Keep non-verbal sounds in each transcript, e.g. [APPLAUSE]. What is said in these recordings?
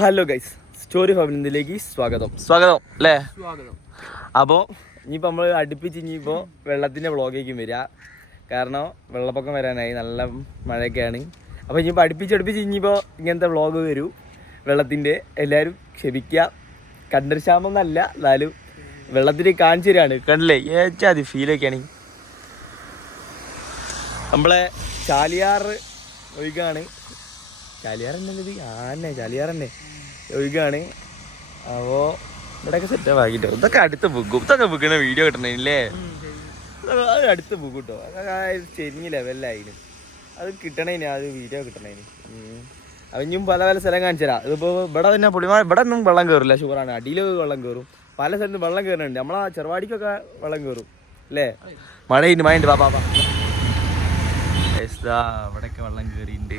Hello guys story ഫാമിലിയിലേക്ക് സ്വാഗതം. സ്വാഗതം അല്ലേ? സ്വാഗതം. അപ്പോൾ ഇനിയിപ്പോൾ നമ്മൾ അടുപ്പിച്ച് ഇനിയിപ്പോൾ വെള്ളത്തിന്റെ വ്ളോഗേക്കും വരിക കാരണം വെള്ളപ്പൊക്കം വരാനായി നല്ല മഴയൊക്കെയാണ്. അപ്പോൾ ഇനിയിപ്പോൾ അടുപ്പിച്ച് അടുപ്പിച്ച് ഇനിയിപ്പോൾ ഇങ്ങനത്തെ വ്ളോഗ് വരൂ. വെള്ളത്തിന്റെ എല്ലാവരും ക്ഷമിക്കുക കണ്ടർശാമം എന്നല്ല എന്നാലും വെള്ളത്തിന് കാണിച്ചു തരാണ്. കണ്ടില്ലേ? ഏച്ചാ അത് ഫീലൊക്കെയാണ് നമ്മളെ ചാലിയാറ് ഒഴുകാണ്. ഇത് ആന്നെ ചാലിയാർ തന്നെ ഒഴുകാണ്. അപ്പോ ഇവിടെയൊക്കെ സെറ്റ് ആക്കിട്ടോ ഇതൊക്കെ അടുത്ത് ബുക്കും ഇതൊക്കെ ബുക്കുന്ന വീഡിയോ കിട്ടണേ അത് അടുത്ത് ബുക്ക് കിട്ടോ ചെരിഞ്ഞ ലെവലിലായിരുന്നു അത് കിട്ടണേന് അത് വീഡിയോ കിട്ടണേന്. ഇനിയും പല പല സ്ഥലം കാണിച്ചരാ ഇതിപ്പോ ഇവിടെ തന്നെ പുളിമാ ഇവിടെ ഒന്നും വെള്ളം കയറില്ല ഷുഗറാണ് അടിയിൽ വെള്ളം കയറും പല സ്ഥലത്തും വെള്ളം കയറുന്നുണ്ട് നമ്മളാ ചെറുവാടിക്കൊക്കെ വെള്ളം കയറും അല്ലേ? മഴയുണ്ട് മഴയുണ്ട് പാപ്പാ ഇവിടെയൊക്കെ വെള്ളം കയറിയിട്ടുണ്ട്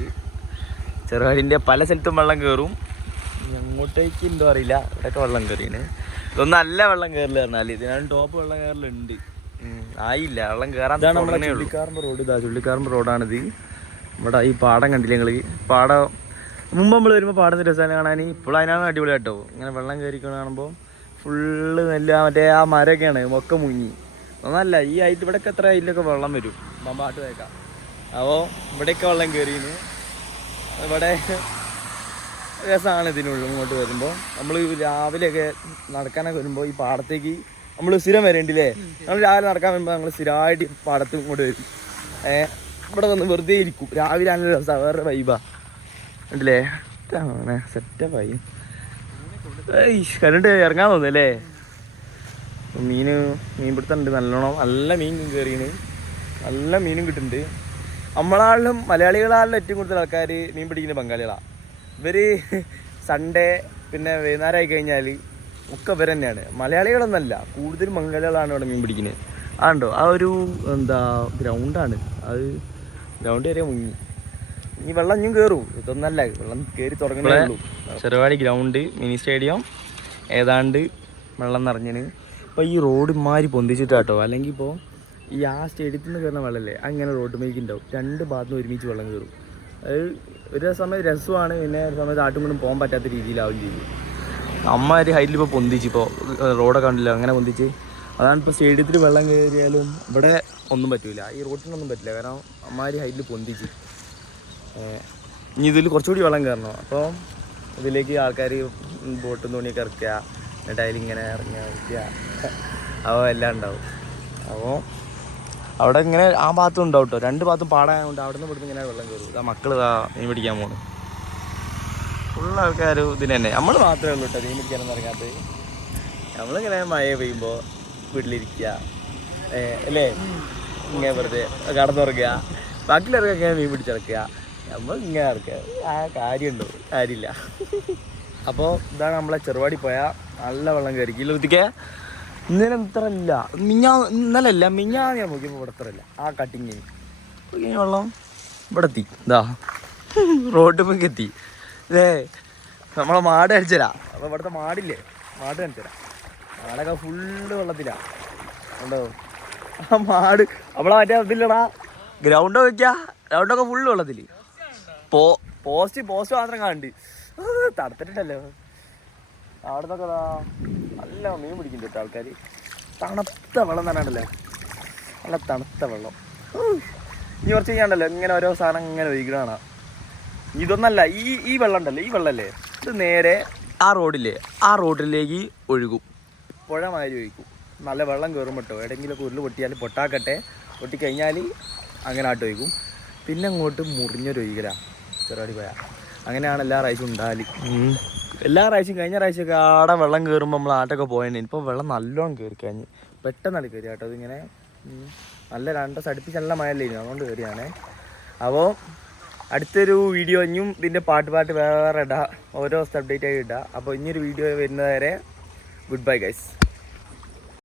ചെറുവാടിന്റെ പല സ്ഥലത്തും വെള്ളം കയറും അങ്ങോട്ടേക്ക് എന്തോ അറിയില്ല. ഇവിടെയൊക്കെ വെള്ളം കയറിയാണ് ഇതൊന്നും അല്ല വെള്ളം കയറില്ല പറഞ്ഞാൽ ഇതിനാണ് ടോപ്പ് വെള്ളം കയറലുണ്ട് ആയില്ല. വെള്ളം കയറാൻ ഇതാണ് നമ്മുടെ റോഡ്. ഇതാ ചുള്ളിക്കാർമ്പ് റോഡാണിത്. ഇവിടെ ഈ പാടം കണ്ടില്ല ഞങ്ങൾ പാടം. മുമ്പ് നമ്മൾ വരുമ്പോൾ പാടുന്ന രസമാണ് കാണാൻ ഇപ്പോൾ അതിനാണ് അടിപൊളി കേട്ടോ. ഇങ്ങനെ വെള്ളം കയറിക്കണ കാണുമ്പോൾ ഫുള്ള് നല്ല മറ്റേ ആ മരമൊക്കെയാണ് ഒക്കെ മുങ്ങി. ഒന്നല്ല ഈ ആയിട്ട് ഇവിടെയൊക്കെ എത്ര അതിലൊക്കെ വെള്ളം വരും. പാട്ട് കേൾക്കാം. അപ്പോൾ ഇവിടെയൊക്കെ വെള്ളം കയറിയിരുന്നു ഇവിടെ രസമാണ് ഇതിനുള്ളിൽ ഇങ്ങോട്ട് വരുമ്പോൾ നമ്മൾ രാവിലെയൊക്കെ നടക്കാനൊക്കെ വരുമ്പോൾ ഈ പാടത്തേക്ക് നമ്മൾ സ്ഥിരം വരേണ്ടില്ലേ? നമ്മൾ രാവിലെ നടക്കാൻ വരുമ്പോൾ നമ്മൾ സ്ഥിരമായിട്ട് പാടത്ത് ഇങ്ങോട്ട് വരും. ഇവിടെ വന്ന് വെറുതെ ഇരിക്കും. രാവിലെ നല്ല രസം വേറെ വൈബാ ഉണ്ടല്ലേ സെറ്റപ്പായി ആയി. കണ്ടിട്ട് ഇറങ്ങാൻ തോന്നുന്നല്ലേ? മീൻ മീൻ പിടുത്തുണ്ട് നല്ലോണം നല്ല മീൻ കയറിയാണ് നല്ല മീനും കിട്ടുന്നുണ്ട് നമ്മളാളിലും മലയാളികളാളിലും ഏറ്റവും കൂടുതൽ ആൾക്കാർ മീൻ പിടിക്കുന്ന ബംഗാളികളാണ് ഇവർ സൺഡേ പിന്നെ വൈകുന്നേരം ആയി കഴിഞ്ഞാൽ ഒക്കെ ഇവർ തന്നെയാണ്. മലയാളികളൊന്നല്ല കൂടുതലും ബംഗാളികളാണ് ഇവിടെ മീൻ പിടിക്കുന്നത് ആണ്ടോ? ആ ഒരു എന്താ ഗ്രൗണ്ടാണ്. അത് ഗ്രൗണ്ട് വരെ മുങ്ങി. ഇനി വെള്ളം ഇനിയും കയറും ഇതൊന്നല്ല വെള്ളം കയറി തുടങ്ങുന്നേ ഉള്ളൂ. Cheruvadi ground mini stadium. ഏതാണ്ട് വെള്ളം നിറഞ്ഞിന്. ഇപ്പോൾ ഈ റോഡ് മാറി പൊന്തിച്ചിട്ടാട്ടോ. അല്ലെങ്കിൽ ഇപ്പോൾ ഈ ആ സ്റ്റേഡിയത്തിൽ നിന്ന് കയറുന്ന വെള്ളമല്ലേ അങ്ങനെ റോഡ് മേക്ക് ഉണ്ടാവും. രണ്ട് ഭാഗത്തും ഒരുമിച്ച് വെള്ളം കയറും. അത് ഒരു സമയത്ത് രസമാണ് പിന്നെ ഒരു സമയത്ത് ആട്ടും പോകാൻ പറ്റാത്ത രീതിയിലാവും ചെയ്യും. അമ്മ ഒരു ഹൈറ്റിൽ ഇപ്പോൾ പൊന്തിച്ച് ഇപ്പോൾ റോഡൊക്കെ കണ്ടില്ല അങ്ങനെ പൊന്തിച്ച്. അതാണ് ഇപ്പോൾ സ്റ്റേഡിയത്തിൽ വെള്ളം കയറിയാലും ഇവിടെ ഒന്നും പറ്റില്ല ഈ റോഡിനൊന്നും പറ്റില്ല കാരണം അമ്മാരി ഹൈറ്റിൽ പൊന്തിച്ച്. ഇനി ഇതിൽ കുറച്ചുകൂടി വെള്ളം കയറണം. അപ്പോൾ ഇതിലേക്ക് ആൾക്കാർ ബോട്ടും തുണിയൊക്കെ ഇറക്കുക എന്നിട്ട് ഇറങ്ങുക വയ്ക്കുക. [LAUGHS] അപ്പോൾ എല്ലാം ഉണ്ടാവും. അപ്പോൾ അവിടെ ഇങ്ങനെ ആ ഭാഗത്തും ഉണ്ടാവും കേട്ടോ രണ്ട് ഭാഗത്തും പാടായതുകൊണ്ട് അവിടെ നിന്ന് ഇവിടുന്ന് ഇങ്ങനെ വെള്ളം കയറും ആ മക്കൾ ഇതാ മീൻ പിടിക്കാൻ പോകുന്നു ഫുൾ ആൾക്കാർ ഇതിന് തന്നെ. നമ്മൾ മാത്രമേ ഉള്ളൂ കേട്ടോ മീൻ പിടിക്കാനൊന്നും ഇറങ്ങാത്തത്. നമ്മളിങ്ങനെ മഴ പെയ്യുമ്പോൾ വീട്ടിലിരിക്കുക അല്ലേ? ഇങ്ങനെ വെറുതെ കടന്നുറങ്ങുക ഇങ്ങനെ മീൻ പിടിച്ചിറക്കുക നമ്മൾ ഇങ്ങനെ ഇറക്കുക ആ കാര്യമുണ്ടോ കാര്യമില്ല. അപ്പോൾ ഇതാണ് നമ്മളെ ചെറുപാടി പോയാൽ നല്ല വെള്ളം കയറി കിലോ ഇന്നലെ ഇത്ര ഇല്ല മിഞ്ഞാ ഞാൻ നോക്കിയപ്പോൾ ഇവിടെ ഇത്ര ആ കട്ടിങ്ങിന് വെള്ളം ഇവിടെ എത്തി. ഇതാ റോഡ് എത്തി. ഇതേ നമ്മളെ മാട് അടിച്ചരാ അപ്പോൾ ഇവിടുത്തെ മാടില്ലേ? മാട് അടിച്ചരാ മാടൊക്കെ ഫുള്ള് വെള്ളത്തിലാ. ഉണ്ടോ ആ മാട്. അവളെ മറ്റേ അതില്ലടാ ഗ്രൗണ്ട് വെക്കാ. ഗ്രൗണ്ടൊക്കെ ഫുള്ള് വെള്ളത്തിൽ പോ പോസ്റ്റ് പോസ്റ്റ് മാത്രം കാണുന്നുണ്ട് തടുത്തിട്ടല്ലോ അവിടത്തെ നല്ല മീൻ കേട്ടോ ആൾക്കാർ തണുത്ത വെള്ളം തന്നെയാണല്ലേ നല്ല തണുത്ത വെള്ളം. ഇനി കുറച്ച് കഴിഞ്ഞാണ്ടല്ലോ ഇങ്ങനെ ഓരോ സാധനം ഇങ്ങനെ ഒഴുകണാണ് ഇതൊന്നല്ല ഈ ഈ വെള്ളം ഉണ്ടല്ലോ ഈ വെള്ളമല്ലേ ഇത് നേരെ ആ റോഡില്ലേ ആ റോഡിലേക്ക് ഒഴുകും. പുഴ മാതിരി ഒഴിക്കും നല്ല വെള്ളം കയറും കേട്ടോ എവിടെയെങ്കിലുമൊക്കെ ഉരുൾ പൊട്ടിയാൽ പൊട്ടാക്കട്ടെ. പൊട്ടിക്കഴിഞ്ഞാൽ അങ്ങനെ ആട്ട് ഒഴിക്കും പിന്നെ അങ്ങോട്ട് മുറിഞ്ഞൊരു ഒഴുകലാണ് ചെറുപാടി പോയാൽ അങ്ങനെയാണ് എല്ലാ റൈസും ഉണ്ടാകൽ എല്ലാ പ്രാവശ്യം കഴിഞ്ഞ പ്രാവശ്യമൊക്കെ ആടെ വെള്ളം കയറുമ്പോൾ നമ്മൾ ആട്ടൊക്കെ പോയതിന് ഇപ്പോൾ വെള്ളം നല്ലോണം കയറി കഴിഞ്ഞ്. പെട്ടെന്നാണ് കയറി കേട്ടോ. ഇതിങ്ങനെ. നല്ല രണ്ട് അടുപ്പിച്ച് നല്ല മഴയല്ലേ ഇനി. അതുകൊണ്ട് കയറിയാണ് അപ്പോൾ അടുത്തൊരു വീഡിയോ ഇനിയും ഇതിന്റെ പാട്ട് പാട്ട് വേറെ ഇടാം. ഓരോ ദിവസത്തെ അപ്ഡേറ്റ് ആയി ഇടാം. അപ്പോൾ ഇനിയൊരു വീഡിയോ വരുന്നത് വരെ ഗുഡ് ബൈ ഗൈസ്